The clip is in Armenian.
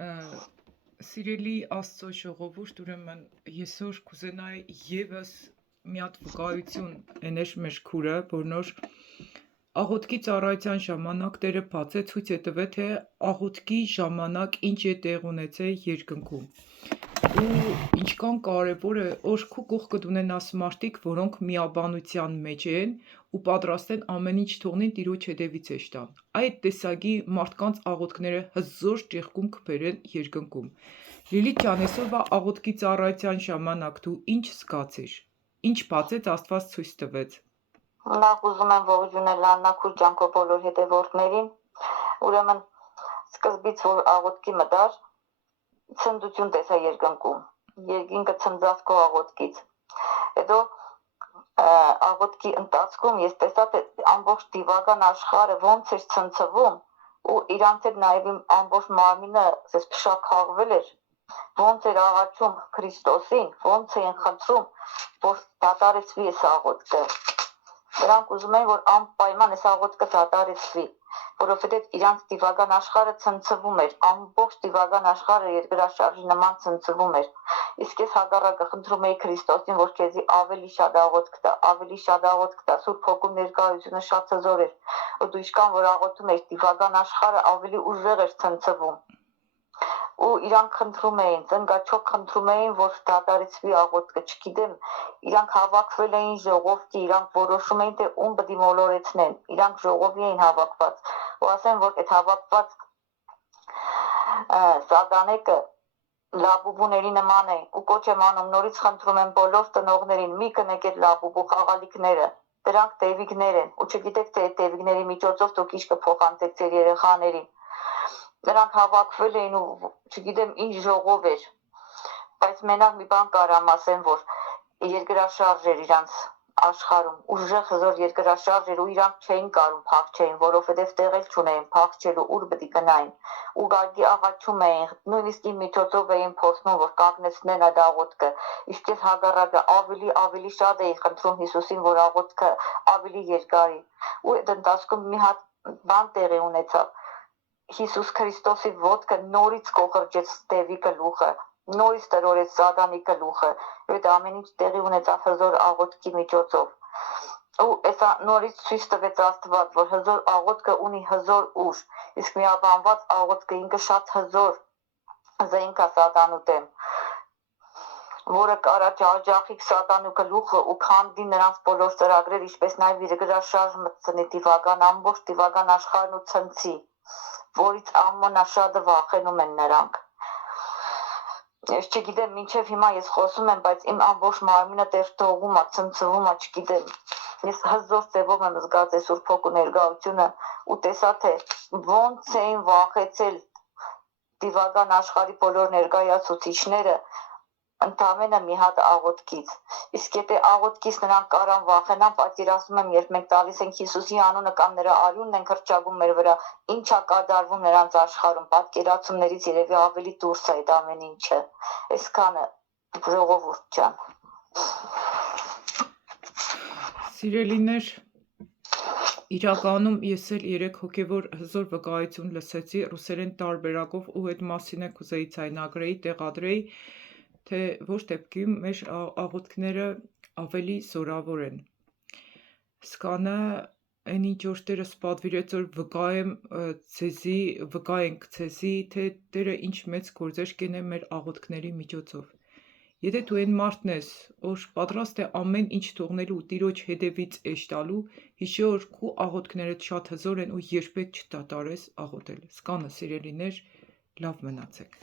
Սիրելի Աստծո ժողովուրդ, ուրեմն այսօր կուզենայի եւս մի հատ վկայություն էներ մեր քուրը, որ նոր աղոթքի ծառայության ժամանակ Տերը բացե ցույց է տվել, թե աղոթքի ժամանակ ինչ է տեղ ունեցել երկնքում։ Ու ինչքան կարևոր է, որ քու կողքդ ունենաս մարդիկ, որոնք միաբանության մեջ են ու պատրաստ են ամեն ինչ թողնին Տիրոջ հետևից էշտան։ Այդ տեսակի մարդկանց աղոթքները հզոր ճեղքում կբերեն երկնքում։ Լիլիթ ջան, այսօրվա աղոթքի ծառայության ժամանակ դու ինչ զգացիր։ Ինչ բացեց Աստված ցույց տվեց։ Նախ ուզում եմ ողջունել Աննա քուր ջան քո բոլոր հետևորդներին։ Ուրեմն սկզբից որ աղոթքի մտար, ցնդություն տեսա երկնքում։ Երկինքը ցնծած քո աղոթքից։ Հետո աղոթքի ընթացքում ես տեսա թե ամբողջ դիվական աշխարհը ոնց էր ցնցվում ու իրանց հետ նաև իմ ամբողջ մարմինը ասես փշաքաղվել էր, ոնց էր աղաչում Քրիստոսին, ոնց էին խնդրում, որ դատարեցվի այս աղոթքը։ Նրանք ուզում էին, որ անպայման այս աղոթքը դատարեցվի, որովհետև իրանց դիվական աշխարհը ցնցվում էր, ամբողջ դիվական աշխարհը երկրաշարժի նման ցնցվում էր։ Իսկ ես հակառակը խնդրում էի Քրիստոսին, որ քեզի ավելի շատ աղոթք տա, ավելի շատ աղոթք տա, Սուրբ Հոգու ներկայությունը շատ հզոր էր, ու դու ինչքան որ աղոթում ես, դիվական աշխարհը ավելի ուժեղ էր ցնցվում։ Ու իրանք խնդրում էին, ծնկաչոք խնդրում էին, որ դատարեցվի աղոթքը, չգիտեմ, իրանք հավաքվել էին ժողովրդի, իրանք որոշում էին, թե ում պիտի մոլորեցնեն, իրանք ժողովի էին հավաքված, ու ասեն, որ այդ հավաքված սատանեկը լաբուբուների նման է, ու կոչ եմ անում, նորից խնդրում եմ բոլոր տնողներին, մի կնեք այդ լաբուբու խաղալիքները, դրանք տևիգներ են, ու չգիտեք, թե այդ տևիգների միջոցով դուք ինչ կփոխանցեք ձեր երեխաներին։ Նրանք հավաքվել էին ու չգիտեմ ինչ ժողով էր, բայց մենակ մի բան կարամ ասեմ, որ երկրաշարժ էր իրանց աշխարհում, ուժեղ հզոր երկրաշարժ էր ու իրանք չէին կարում փախչեին, որովհետև տեղ էլ չունեին փախչելու, ուր պիտի գնային։ Ուղղակի աղաչում էին, նույնիսկ իմ միջոցով էին փոխնում, որ կանգնեցնեն այդ աղոթքը։ Իսկ ես հակառակը ավելի շատ էի խնդրում Հիսուսին, որ աղոթքը ավելի երկարի։ Ու այդ ընթացքում մի հատ բան տեղի ունեցավ։ Հիսուս Քրիստոսի ոտքը նորից կոխրջեց Տևի գլուխը, նորից տրորեց Սատանի գլուխը, այդ ամեն ինչ տեղի ունեցավ հզոր աղոթքի միջոցով։ Ու էսա նորից ցույց տվեց Աստված, որ հզոր աղոթքը ունի հզոր ուժ, իսկ միաբանված աղոթքը ինքը շատ հզոր զենք է Սատանու դեմ, որը կարա ջախջախի Սատանու գլուխը ու քանդի նրանց բոլոր ծրագրեր, ինչպես նաև երկրաշարժ մտցնի դիվական ամբողջ դիվական աշխարհն ու ցնցի, որից ամենաշատը վախենում են նրանք։ Ես չգիտեմ, մինչև հիմա ես խոսում եմ, բայց իմ ամբողջ մարմինը տերթողում է, ցնցվում է, չգիտեմ։ Ես հզոր ձևով եմ զգացել Սուրբ Հոգու ներկայությունը ու տեսա, թե ոնց էին վախեցել դիվական աշխարհի բոլոր ներկայացուցիչները ընդամենը մի հատ աղոթքից։ Իսկ եթե աղոթքից նրանք կարան վախենան, պատկերացնում եմ, երբ մենք տալիս ենք Հիսուսի անունը կամ նրա արյունն ենք հրճագում մեր վրա, ինչա կատարվում նրանց աշխարհում, պատկերացումներից երևի ավելի դուրս է այդ ամեն ինչը։ Այսքանը ժողովուրդ ջան։ Սիրելիներ, իրականում ես էլ 3 հոգևոր հզոր վկայություն լսեցի ռուսերեն տարբերակով ու այդ մասին է կուզեի ցայնագրեի, տեղադրեի, թե ոչ դեպքի մեր աղոթքները ավելի զորավոր են։ Սկանը այն ինչ որ Տերը սպատվիրեց, որ վկայենք ցեզի, թե Տերը ինչ մեծ գործեր կենե մեր աղոթքների միջոցով։ Եթե դու այն մարդն ես, որ պատրաստ է ամեն ինչ թողնելու ու Տիրոջ հետևից էշտալու, հիշի որ քո աղոթքներդ շատ հզոր են ու երբեք չդադարես աղոթել։ Սկանը սիրելիներ, լավ մնացեք։